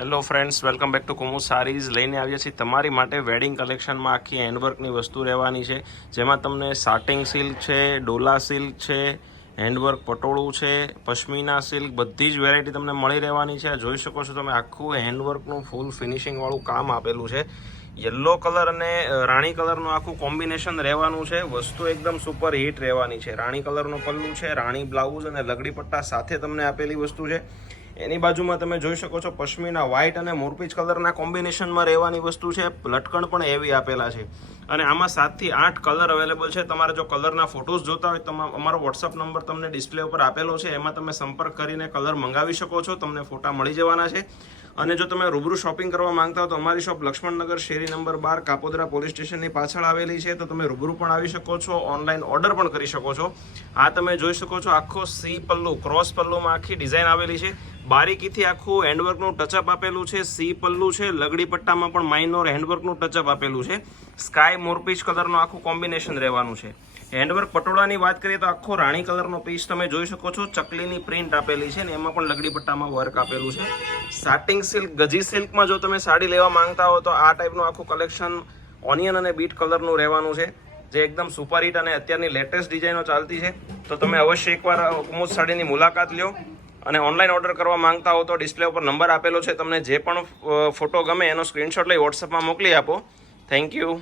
Hello friends, welcome back to Kumu Sarees. લઈને આવ્યા છીએ તમારી માટે વેડિંગ કલેક્શનમાં આખી હેન્ડવર્કની વસ્તુ રહેવાની છે, જેમાં તમને સાટિંગ સિલ્ક છે, ડોલા સિલ્ક છે, હેન્ડવર્ક પટોળું છે, પશ્મિના સિલ્ક, બધી જ વેરાયટી તમને મળી રહેવાની છે. જોઈ શકો છો તમે આખું હેન્ડવર્કનું ફૂલ ફિનિશિંગવાળું કામ આપેલું છે. યલો કલર અને રાણી કલરનું આખું કોમ્બિનેશન રહેવાનું છે. વસ્તુ એકદમ સુપર હિટ રહેવાની છે. રાણી કલરનો પલ્લું છે, રાણી બ્લાઉઝ અને લગડી પટ્ટા સાથે તમને આપેલી વસ્તુ છે. એની બાજુમાં તમે જોઈ શકો છો પશ્મિના વ્હાઇટ અને મોરપીચ કલરના કોમ્બિનેશનમાં રહેવાની વસ્તુ છે. લટકણ પણ એવી આપેલા છે અને આમાં 7 થી 8 કલર અવેલેબલ છે. તમારે જો કલરના ફોટોઝ જોતા હોય તો અમારો વોટ્સઅપ નંબર તમને ડિસ્પ્લે ઉપર આપેલો છે, એમાં તમે સંપર્ક કરીને કલર મંગાવી શકો છો. તમને ફોટા મળી જવાના છે. અને જો તમે રૂબરૂ શોપિંગ કરવા માંગતા હો તો અમારી શોપ લક્ષ્મણનગર શેરી નંબર 12 કાપોદ્રા પોલીસ સ્ટેશનની પાછળ આવેલી છે. તો તમે રૂબરૂ પણ આવી શકો છો, ઓનલાઈન ઓર્ડર પણ કરી શકો છો. આ તમે જોઈ શકો છો આખો સી પલ્લુ, ક્રોસ પલ્લુમાં આખી ડિઝાઇન આવેલી છે. બારીકીથી આખું હેન્ડવર્કનું ટચઅપ આપેલું છે. સી પલ્લુ છે, લગડી પટ્ટામાં પણ માઇનોર હેન્ડવર્કનું ટચઅપ આપેલું છે. સ્કાય મોરપીચ કલરનું આખું કોમ્બિનેશન રહેવાનું છે. હેન્ડવર્ક પટોળાની વાત કરીએ તો આખો રાણી કલરનો પીસ તમે જોઈ શકો છો. ચકલીની પ્રિન્ટ આપેલી છે ને એમાં પણ લગડી પટ્ટામાં વર્ક આપેલું છે. સાટિંગ સિલ્ક, ગજી સિલ્કમાં જો તમે સાડી લેવા માંગતા હો તો આ ટાઈપનું આખું કલેક્શન ઓનિયન અને બીટ કલરનું રહેવાનું છે, જે એકદમ સુપરહિટ અને અત્યારની લેટેસ્ટ ડિઝાઇનો ચાલતી છે. તો તમે અવશ્ય એકવાર કુમુદ સાડીની મુલાકાત લ્યો. અને ઓનલાઈન ઓર્ડર કરવા માંગતા હો તો ડિસ્પ્લે ઉપર નંબર આપેલો છે. તમને જે પણ ફોટો ગમે એનો સ્ક્રીનશોટ લઈ વોટ્સઅપમાં મોકલી આપો. Thank you.